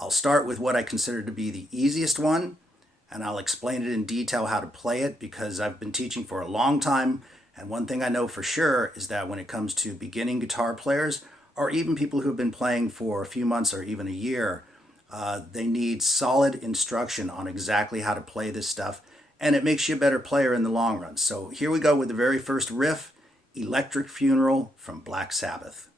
I'll start with what I consider to be the easiest one, and I'll explain it in detail how to play it because I've been teaching for a long time. And one thing I know for sure is that when it comes to beginning guitar players, or even people who've been playing for a few months or even a year, they need solid instruction on exactly how to play this stuff, and it makes you a better player in the long run. So here we go with the very first riff, Electric Funeral from Black Sabbath.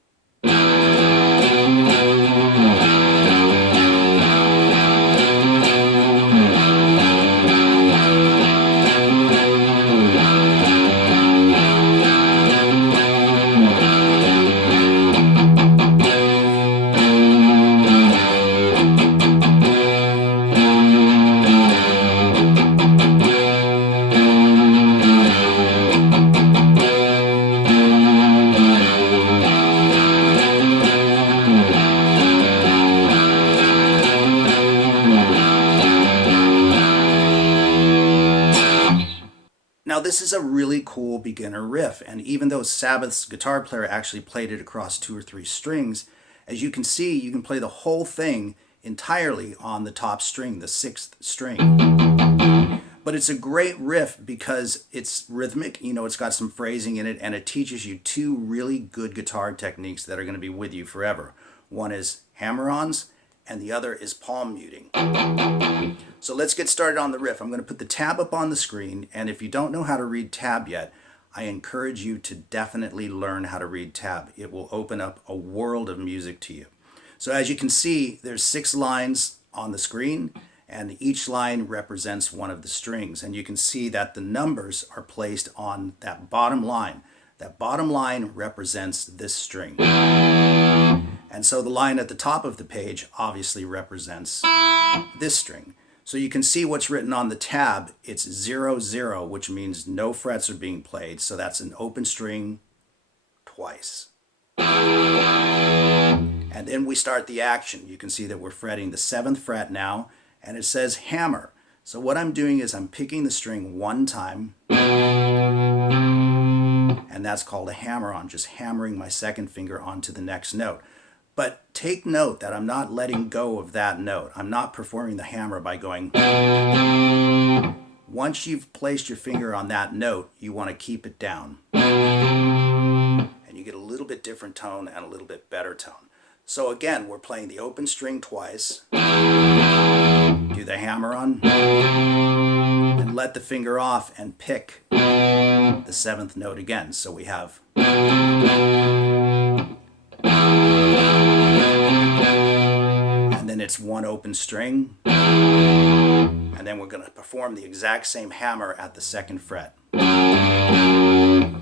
Now this is a really cool beginner riff, and even though Sabbath's guitar player actually played it across 2 or 3 strings, as you can see, you can play the whole thing entirely on the top string, the 6th string. But it's a great riff because it's rhythmic, it's got some phrasing in it, and it teaches you 2 really good guitar techniques that are going to be with you forever. One is hammer-ons, and the other is palm muting. So let's get started on the riff. I'm going to put the tab up on the screen, and if you don't know how to read tab yet, I encourage you to definitely learn how to read tab. It will open up a world of music to you. So as you can see, there's 6 lines on the screen, and each line represents one of the strings. And you can see that the numbers are placed on that bottom line. That bottom line represents this string. And so the line at the top of the page obviously represents this string. So you can see what's written on the tab. It's 0, 0, which means no frets are being played. So that's an open string twice. And then we start the action. You can see that we're fretting the 7th fret now, and it says hammer. So what I'm doing is I'm picking the string one time, and that's called a hammer-on, just hammering my 2nd finger onto the next note. But take note that I'm not letting go of that note. I'm not performing the hammer by going. Once you've placed your finger on that note, you want to keep it down. And you get a little bit different tone and a little bit better tone. So again, we're playing the open string twice. Do the hammer-on. And let the finger off and pick the 7th note again. So we have. And then it's one open string, and then we're going to perform the exact same hammer at the 2nd fret.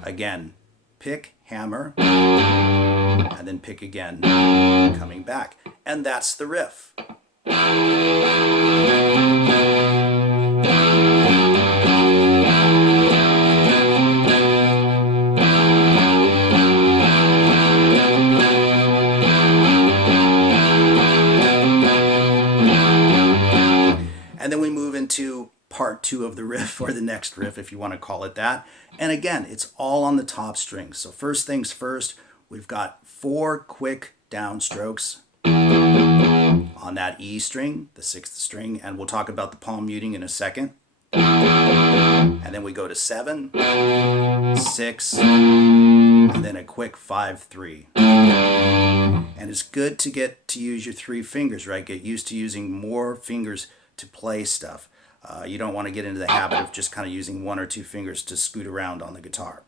Again, pick, hammer, and then pick again, coming back. And that's the riff. And then we move into part 2 of the riff, or the next riff if you want to call it that. And again, it's all on the top strings. So first things first, we've got 4 quick downstrokes on that E string, the 6th string, and we'll talk about the palm muting in a second. And then we go to 7, 6, and then a quick 5, 3. And it's good to get to use your 3 fingers, right? Get used to using more fingers to play stuff. You don't want to get into the habit of just kind of using 1 or 2 fingers to scoot around on the guitar.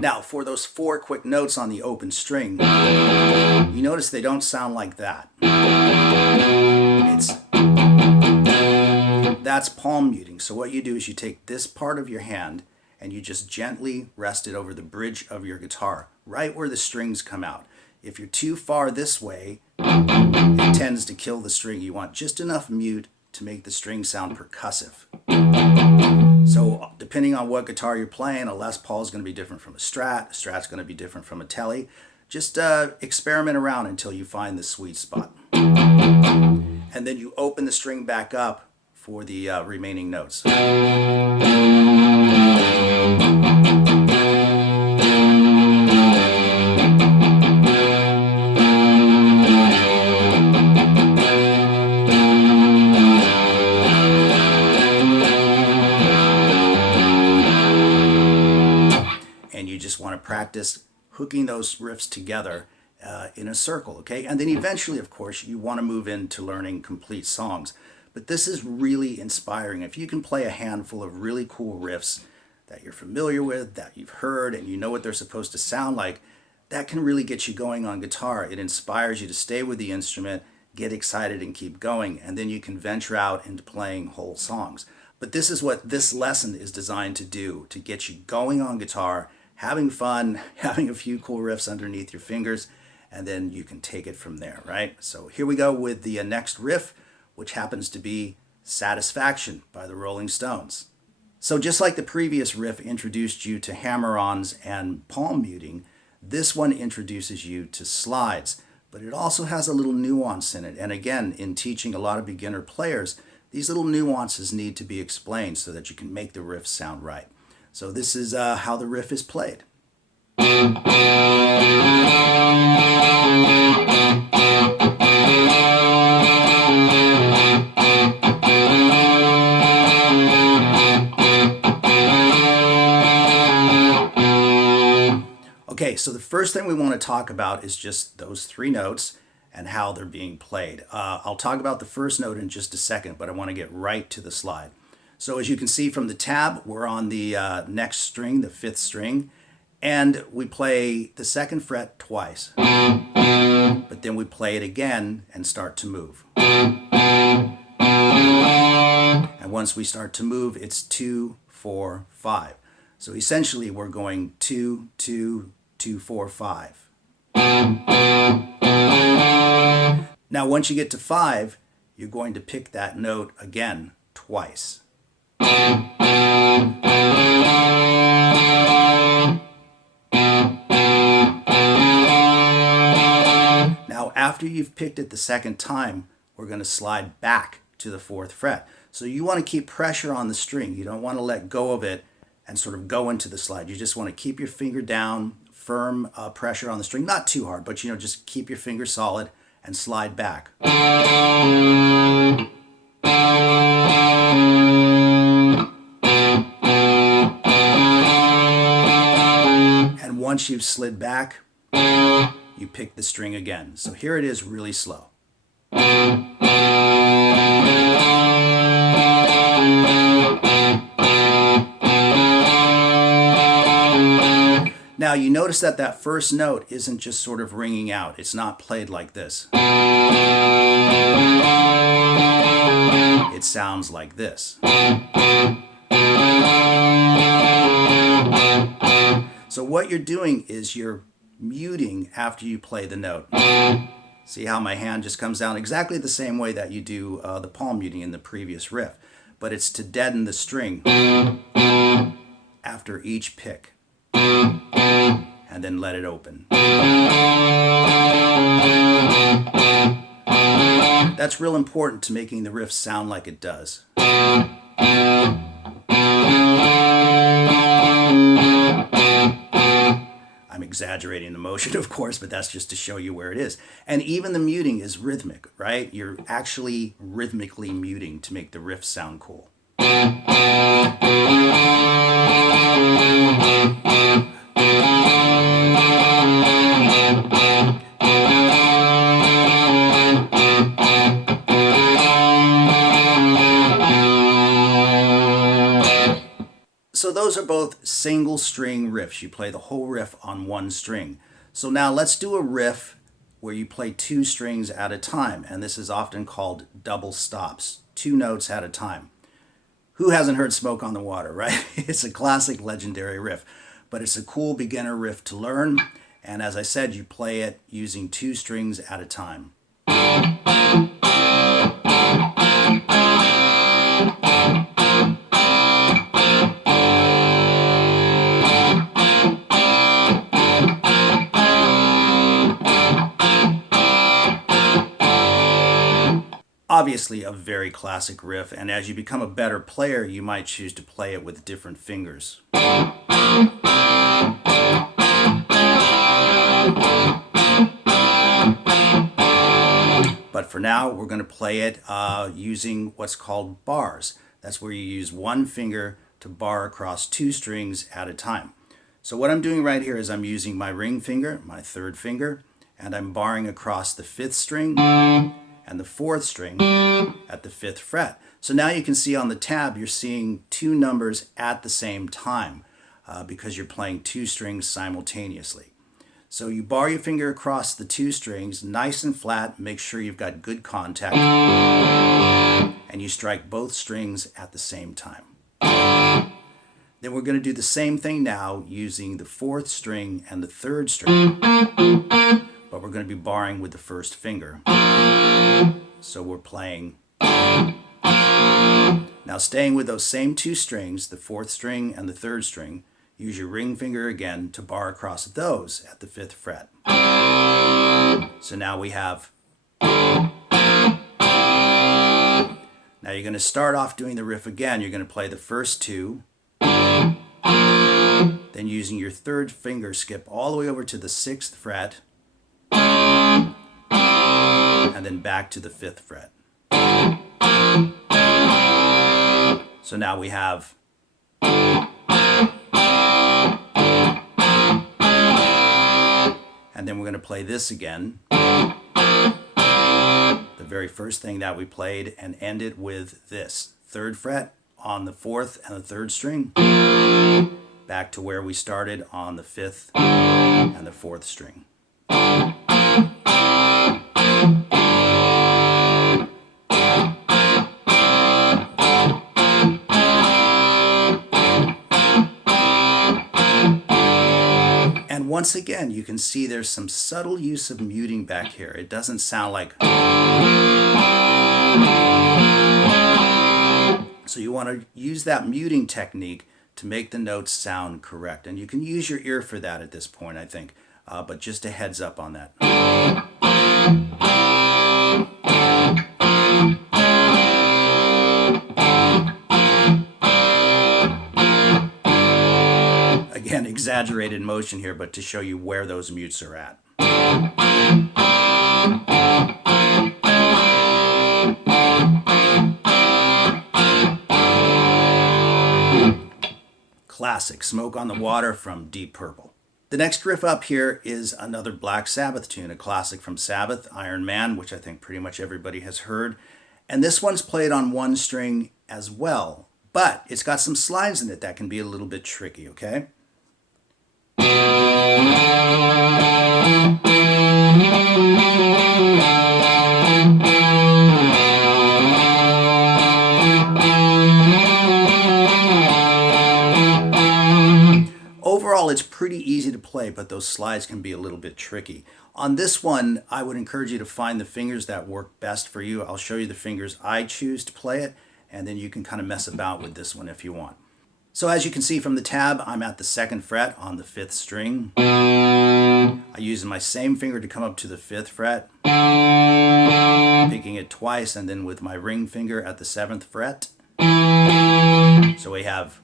Now, for those 4 quick notes on the open string, you notice they don't sound like that. That's palm muting. So what you do is you take this part of your hand and you just gently rest it over the bridge of your guitar, right where the strings come out. If you're too far this way, it tends to kill the string. You want just enough mute to make the string sound percussive. So depending on what guitar you're playing, a Les Paul is going to be different from a Strat's going to be different from a Tele. Just experiment around until you find the sweet spot. And then you open the string back up for the practice hooking those riffs together in a circle, okay? And then eventually, of course, you want to move into learning complete songs. But this is really inspiring. If you can play a handful of really cool riffs that you're familiar with, that you've heard, and you know what they're supposed to sound like, that can really get you going on guitar. It inspires you to stay with the instrument, get excited, and keep going. And then you can venture out into playing whole songs. But this is what this lesson is designed to do, to get you going on guitar, having fun, having a few cool riffs underneath your fingers, and then you can take it from there, right? So here we go with the next riff, which happens to be Satisfaction by the Rolling Stones. So just like the previous riff introduced you to hammer-ons and palm muting, this one introduces you to slides, but it also has a little nuance in it. And again, in teaching a lot of beginner players, these little nuances need to be explained so that you can make the riff sound right. So this is how the riff is played. Okay, so the first thing we want to talk about is just those three notes and how they're being played. I'll talk about the first note in just a second, but I want to get right to the slide. So as you can see from the tab, we're on the next string, the fifth string, and we play the second fret twice. But then we play it again and start to move. And once we start to move, it's 2, 4, 5. So essentially we're going 2, 2, 2, 4, 5. Now once you get to 5, you're going to pick that note again twice. Now after you've picked it the second time, we're going to slide back to the 4th fret. So you want to keep pressure on the string. You don't want to let go of it and sort of go into the slide. You just want to keep your finger down, firm pressure on the string, not too hard, but just keep your finger solid and slide back. And once you've slid back, you pick the string again. So here it is really slow. Now you notice that that first note isn't just sort of ringing out. It's not played like this. It sounds like this. So what you're doing is you're muting after you play the note. See how my hand just comes down exactly the same way that you do the palm muting in the previous riff. But it's to deaden the string after each pick. And then let it open. That's real important to making the riff sound like it does. I'm exaggerating the motion, of course, but that's just to show you where it is. And even the muting is rhythmic, right? You're actually rhythmically muting to make the riff sound cool. So those are both single string riffs. You play the whole riff on one string. So now let's do a riff where you play 2 strings at a time. And this is often called double stops, 2 notes at a time. Who hasn't heard Smoke on the Water, right? It's a classic legendary riff, but it's a cool beginner riff to learn. And as I said, you play it using 2 strings at a time. Obviously a very classic riff, and as you become a better player, you might choose to play it with different fingers. But for now, we're going to play it using what's called bars. That's where you use one finger to bar across 2 strings at a time. So what I'm doing right here is I'm using my ring finger, my third finger, and I'm barring across the 5th string and the 4th string at the 5th fret. So now you can see on the tab you're seeing two numbers at the same time because you're playing two strings simultaneously. So you bar your finger across the two strings, nice and flat, make sure you've got good contact, and you strike both strings at the same time. Then we're going to do the same thing now using the 4th string and the 3rd string, but we're going to be barring with the 1st finger. So we're playing. Now staying with those same two strings, the 4th string and the 3rd string, use your ring finger again to bar across those at the 5th fret. So now we have. Now you're going to start off doing the riff again. You're going to play the first two, then using your 3rd finger, skip all the way over to the 6th fret, and then back to the 5th fret. So now we have. And then we're going to play this again, the very first thing that we played, and end it with this 3rd fret on the 4th and the 3rd string, back to where we started on the 5th and the 4th string. And once again, you can see there's some subtle use of muting back here. It doesn't sound like. So you want to use that muting technique to make the notes sound correct. And you can use your ear for that at this point, I think. But just a heads up on that. Again, exaggerated motion here, but to show you where those mutes are at. Classic, Smoke on the Water from Deep Purple. The next riff up here is another Black Sabbath tune, a classic from Sabbath, Iron Man, which I think pretty much everybody has heard. And this one's played on one string as well, but it's got some slides in it that can be a little bit tricky, okay? Overall, it's pretty easy to play, but those slides can be a little bit tricky. On this one, I would encourage you to find the fingers that work best for you. I'll show you the fingers I choose to play it, and then you can kind of mess about with this one if you want. So as you can see from the tab, I'm at the 2nd fret on the 5th string. I use my same finger to come up to the 5th fret, picking it twice, and then with my ring finger at the 7th fret. So we have.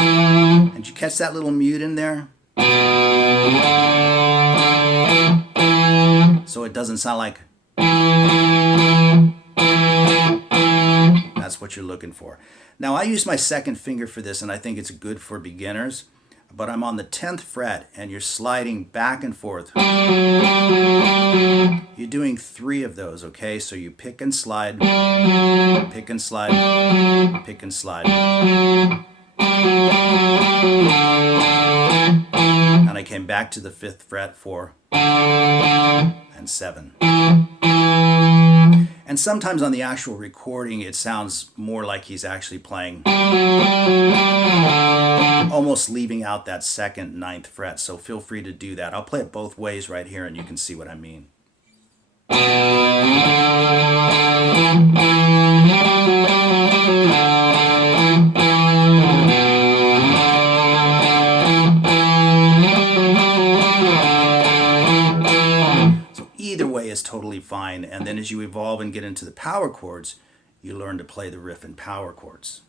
And did you catch that little mute in there? So it doesn't sound like. That's what you're looking for. Now I use my 2nd finger for this, and I think it's good for beginners, but I'm on the 10th fret and you're sliding back and forth. You're doing 3 of those, okay? So you pick and slide, pick and slide, pick and slide. And I came back to the 5th fret for and 7. And sometimes on the actual recording, it sounds more like he's actually playing, almost leaving out that 2nd, 9th fret. So feel free to do that. I'll play it both ways right here, and you can see what I mean. Either way is totally fine, and then as you evolve and get into the power chords, you learn to play the riff in power chords.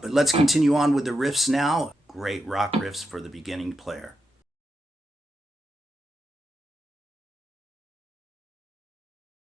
But let's continue on with the riffs now. great rock riffs for the beginning player.